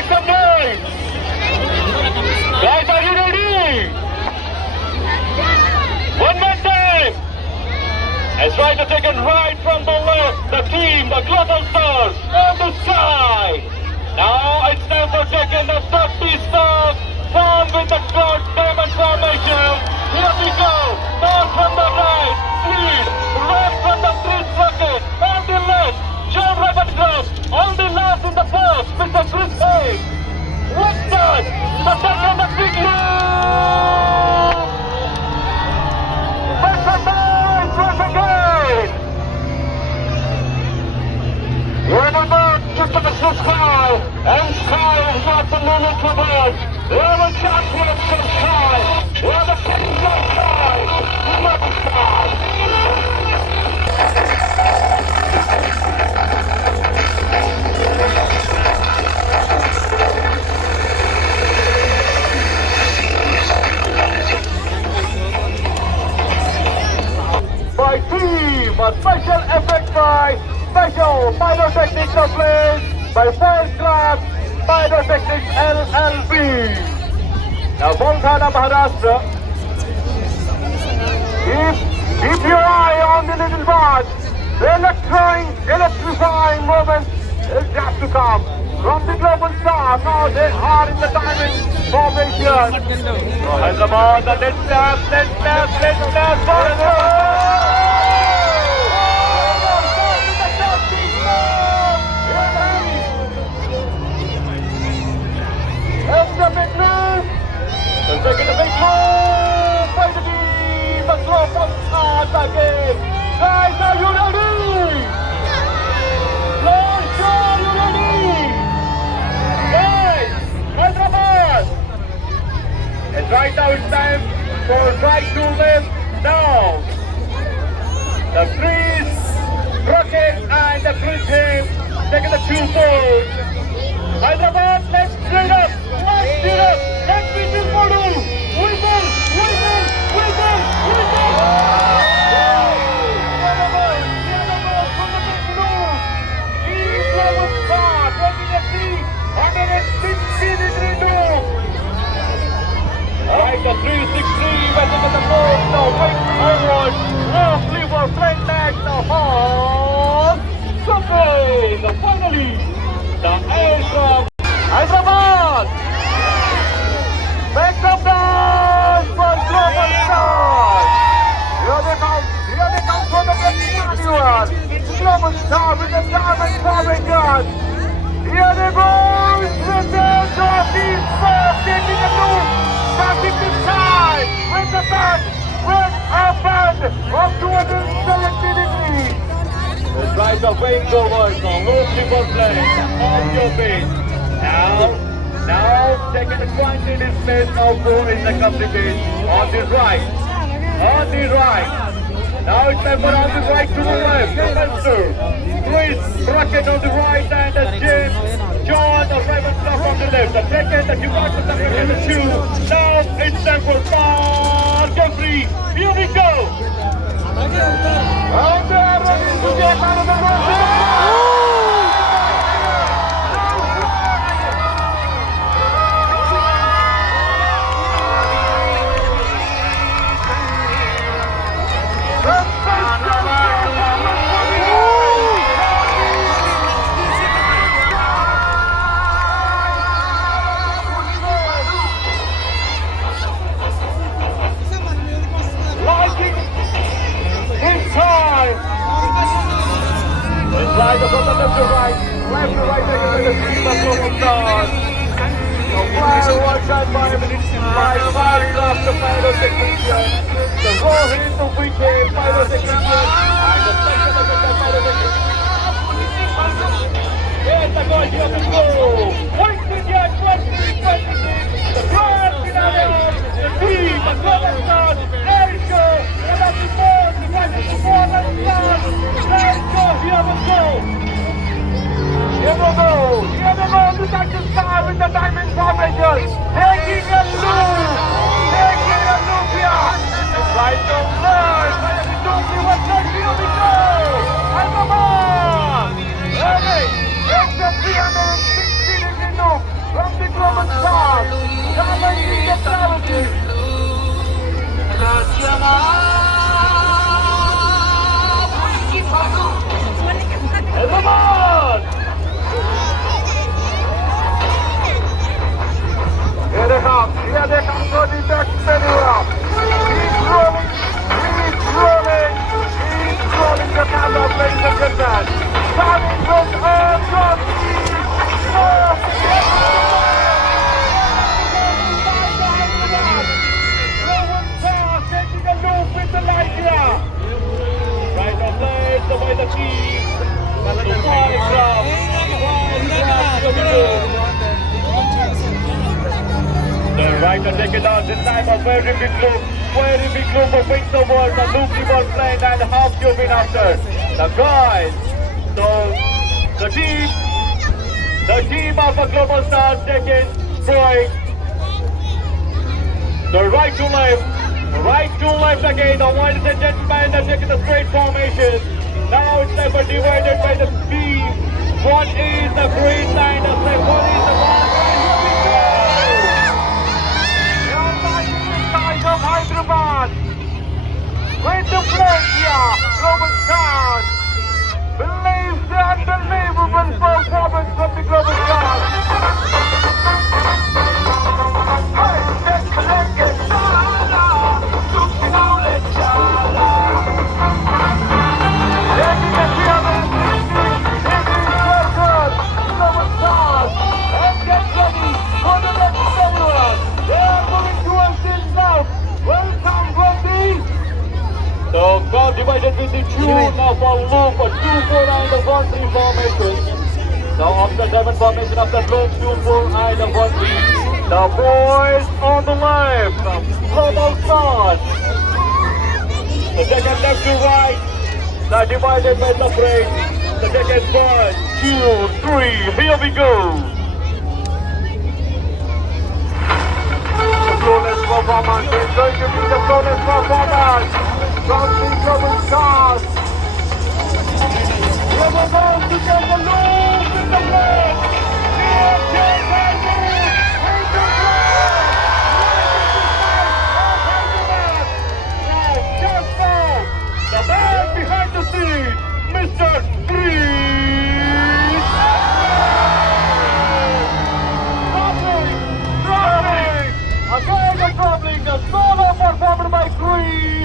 Make some noise! Guys, are you ready? One more time! Let's try to take it right from the left. The team, the global stars, on the sky. Now it's time for taking the 30 stars. Form with the cloud diamond formation. Here we go. Start from the right. Lead. Right from the three rocket. On the left. John Robert Gross. On the last in the post. Mr. Chris Hayes. What's that? The second the big move. Mr. Hayes once again. Remember, just look at the sky. And sky is not the limit to birds. We're the champions of sky. We're the kings of sky. We love the sky. By team, a special effect by Special Pyrotechnics of Place by First Class Pyrotechnics LLB. Now, Telangana, Maharashtra, keep your eye on the little bars. The electrifying moment is yet to come. From the global star, now they are in the diamond formation. Hyderabad, let's dance, the big move! They're taking the big move! By the team! The throw from start again! Guys, are you ready? Lord, are you ready? Guys, Hyderabad! And right now it's time for right to left now. The trees, rocket and the blue team taking the two balls. Hyderabad, let's straight up! Let's be the model! Whistle! Alright, the 363, waiting at the post, now wait forward, left lever, flank back, now hold, survey, the finally, the aircraft, Hyderabad! Make some noise for global stars! Here they come for the next one! Global star with the diamond formation! Here they go! With the Northeast Surf taking a loop! Starting this side! With the band! With a band of 270 degrees! The guys are way forward now. Low people plane on your base. Now, taking the quantity space now go in the company base on the right. Now it's time for on the right to the left. Spencer, Chris, Brackett on the right and James, John, the Raven stuff on the left. The second, the Dubato, the second, the two. Now it's time for Mark Jeffrey. Here we go. And they're ready to get out of the road. Slide from the left to right, taking the team of global stars. The fire one shot by fire off the pyrotechnician. The Rohit to wicket, pyrotechnician, and the second of the pyrotechnician. Yes, the goal here to go. 26, the grand finale, the team, the global stars, there it goes, and that's the fourth, the stars, there it goes, here we go. Here we go, look at the star with the diamond formation, taking a loop here. Right to left, right to the what's next, here we go, and come on, ready, it's the 360 degrees. Right, the take it on this time a very big loop of wings over the loop river plane and half tube in after. The guys, so the team of the Global Stars taking throwing the right to left again. The ladies and gentlemen are taking the straight formation. Now it's never divided by the team. One is the green line, the second one is the one line. Of Hyderabad with the flag here, Global Stars. Believes the unbelievable performance from the Global Stars. So crowd divided with the two now for loop, a 2-4 and a 1-3 formation. Now after 7 formation of the loop, 2-4 and a 1-3. The boys on the left, Global Stars. The second left to right, now divided by the break. The second 1, 2, 3, here we go. Flawless performance is going to be the flawless performance from the Global Stars. We are about to get the loop in the plane. Just now, the man behind the scenes, Mr. Freeze. Again the traveling, a solo performed by Greece.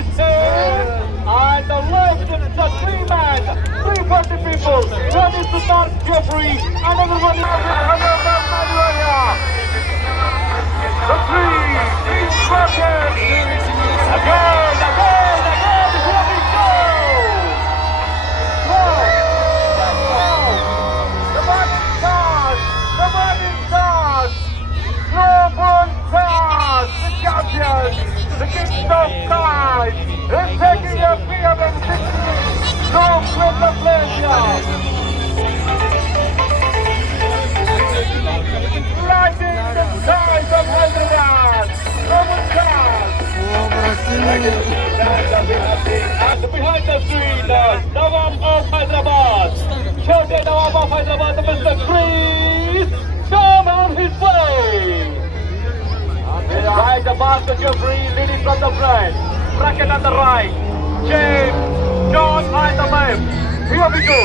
And the left, the 3-man, 340 people. One is the Mark Jeffrey, another one is the Manuela. The 3 is broken. Again, here we go. The morning stars, Global Stars, the champions, the Kings of Skies, is taking a 360 strokes with the pleasure. Lighting the skies of Hyderabad, Global Stars. And behind the screen, Nawab of Hyderabad, Chote Nawab of Hyderabad, Mr. Chris, come on his way. Behind the master Jeffrey, leading from the front. Bracket on the right. James, John on the left. Here we go.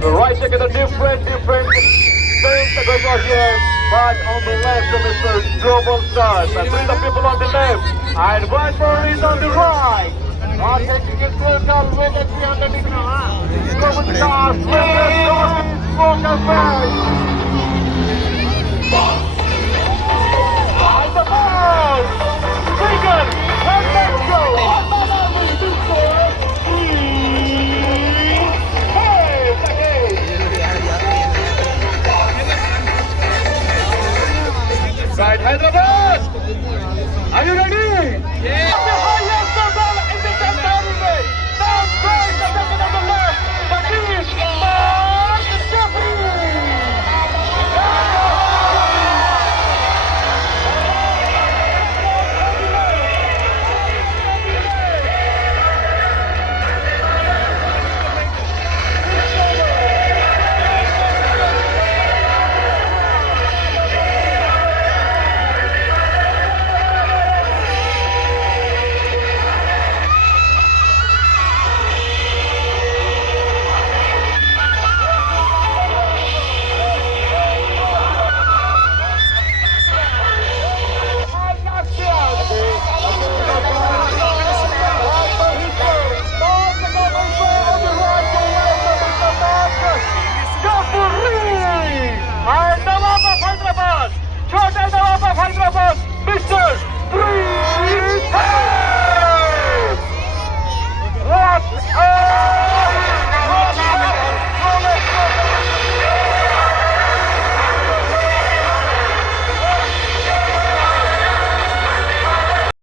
The right taking a different things that goes on here. But on the left, Mr. Global Stars. And 3 the people on the left. And 1 more is on the right. Are taking a circle with the 300 degrees. Global Stars, with the focus back.